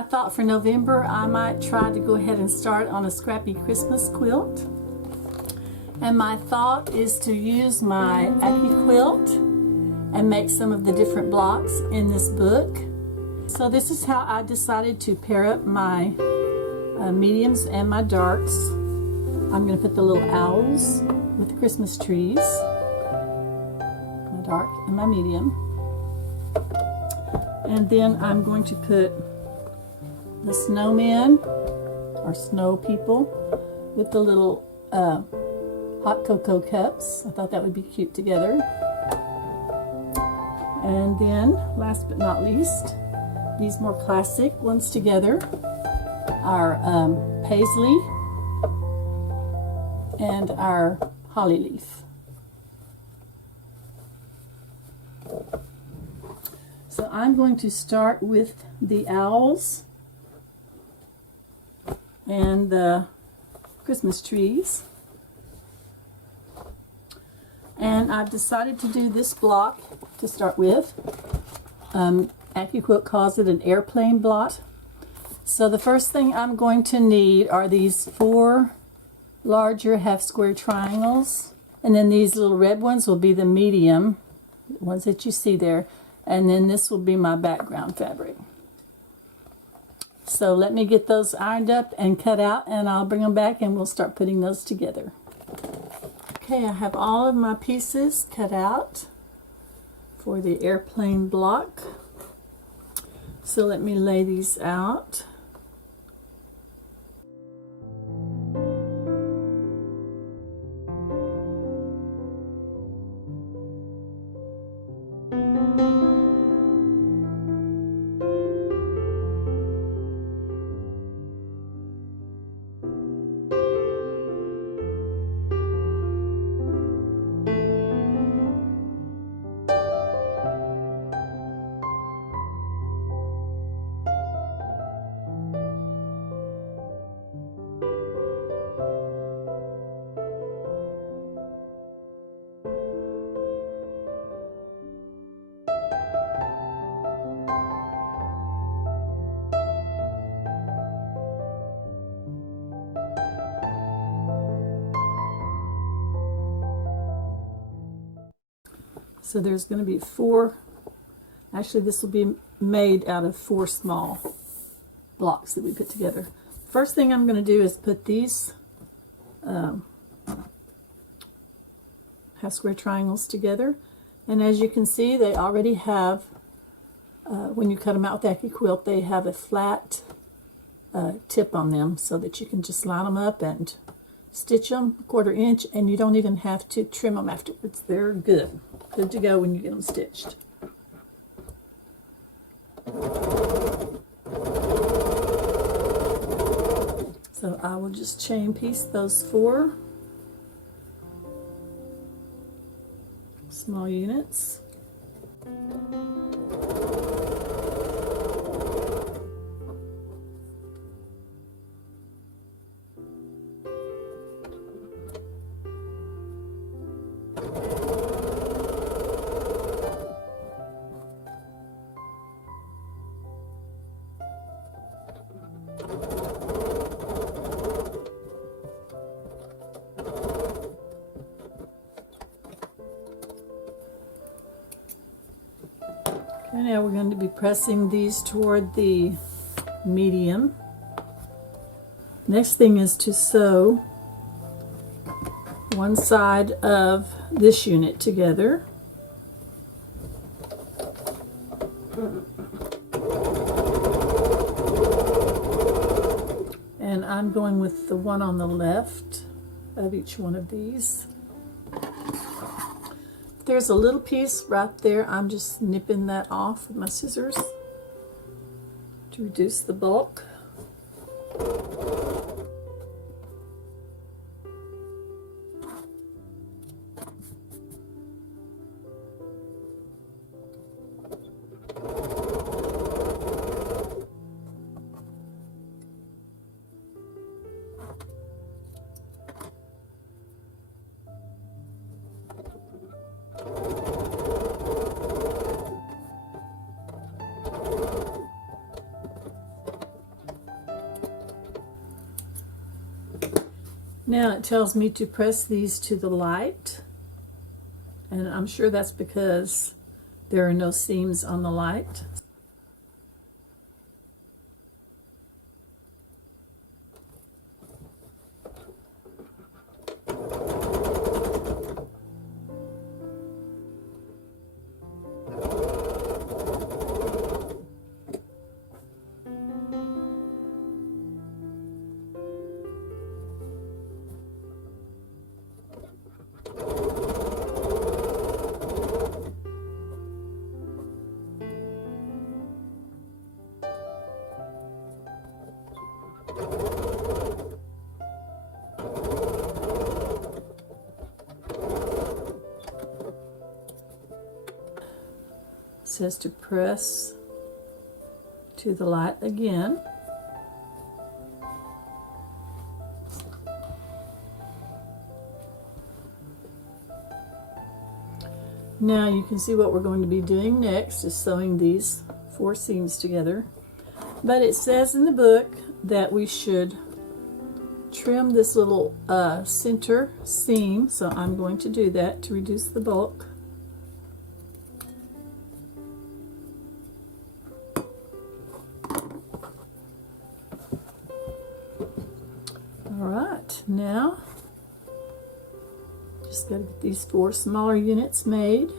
I thought for November I might try to go ahead and start on a scrappy Christmas quilt. And my thought is to use my Accuquilt and make some of the different blocks in this book. So this is how I decided to pair up my mediums and my darks. I'm going to put the little owls with the Christmas trees, my dark and my medium. And then I'm going to put the snowmen or snow people with the little hot cocoa cups. I thought that would be cute together. And then, last but not least, these more classic ones together are paisley and our holly leaf. So I'm going to start with the owls and the Christmas trees. And I've decided to do this block to start with. Accuquilt calls it an airplane block. So the first thing I'm going to need are these 4 larger half square triangles. And then these little red ones will be the medium, the ones that you see there. And then this will be my background fabric. So let me get those ironed up and cut out, and I'll bring them back and we'll start putting those together. Okay, I have all of my pieces cut out for the airplane block. So let me lay these out. So there's going to be 4, actually this will be made out of 4 small blocks that we put together. First thing I'm going to do is put these half square triangles together. And as you can see, they already have, when you cut them out with Accuquilt, they have a flat tip on them so that you can just line them up and stitch them 1/4 inch, and you don't even have to trim them afterwards. They're good to go when you get them stitched. So I will just chain piece those 4 small units. Okay, now we're going to be pressing these toward the medium. Next thing is to sew one side of this unit together. And I'm going with the one on the left of each one of these. There's a little piece right there. I'm just nipping that off with my scissors to reduce the bulk. Now it tells me to press these to the light, and I'm sure that's because there are no seams on the light. Says to press to the light again. Now you can see what we're going to be doing next is sewing these 4 seams together. But it says in the book that we should trim this little center seam, so I'm going to do that to reduce the bulk. Alright, now just got to get these 4 smaller units made.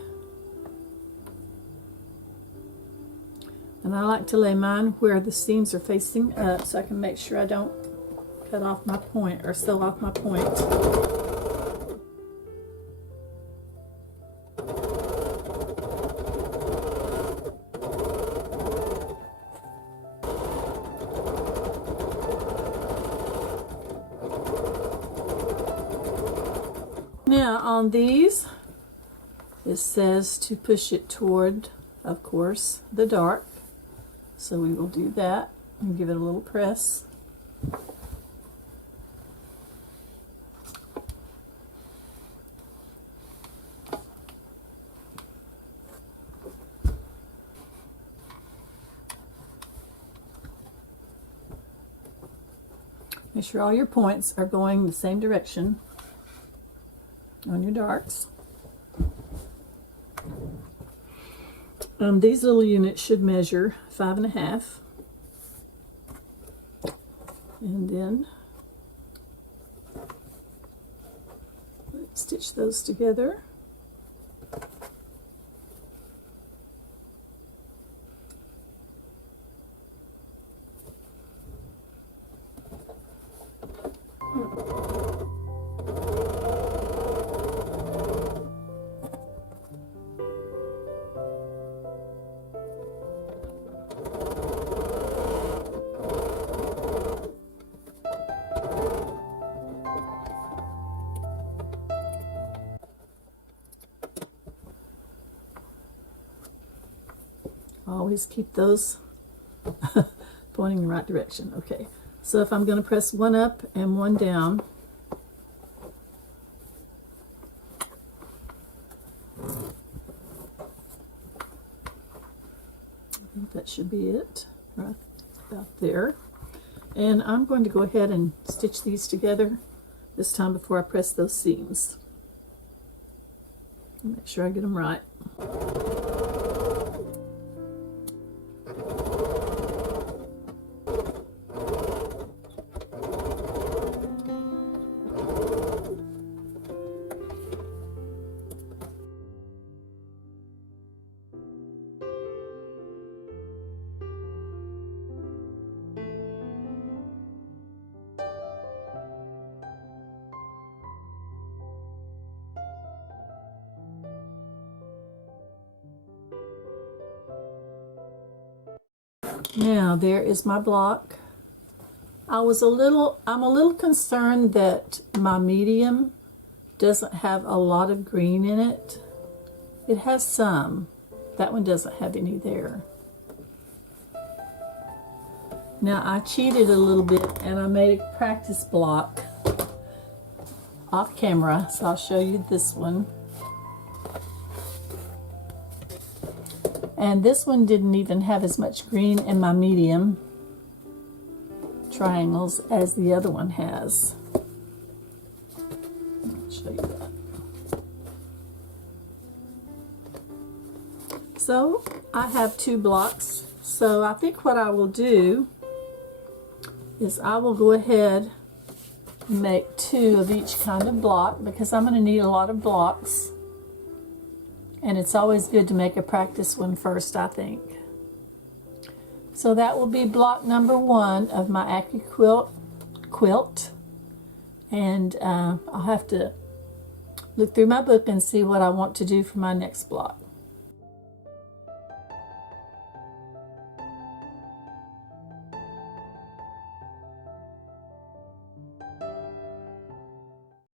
And I like to lay mine where the seams are facing up so I can make sure I don't cut off my point or sew off my point. Now on these, it says to push it toward, of course, the dark. So we will do that and give it a little press. Make sure all your points are going the same direction on your darks. These little units should measure 5.5, and then stitch those together. Always keep those pointing in the right direction. Okay, so if I'm going to press one up and one down, I think that should be it, right about there. And I'm going to go ahead and stitch these together this time before I press those seams. Make sure I get them right. Now there is my block. I'm a little concerned that my medium doesn't have a lot of green in it. It has some. That one doesn't have any there. Now I cheated a little bit and I made a practice block off camera, so I'll show you this one. And this one didn't even have as much green in my medium triangles as the other one has. show you that. So I have 2 blocks. So I think what I will do is I will go ahead and make 2 of each kind of block, because I'm going to need a lot of blocks. And it's always good to make a practice one first, I think. So that will be block number 1 of my Accuquilt quilt. And I'll have to look through my book and see what I want to do for my next block.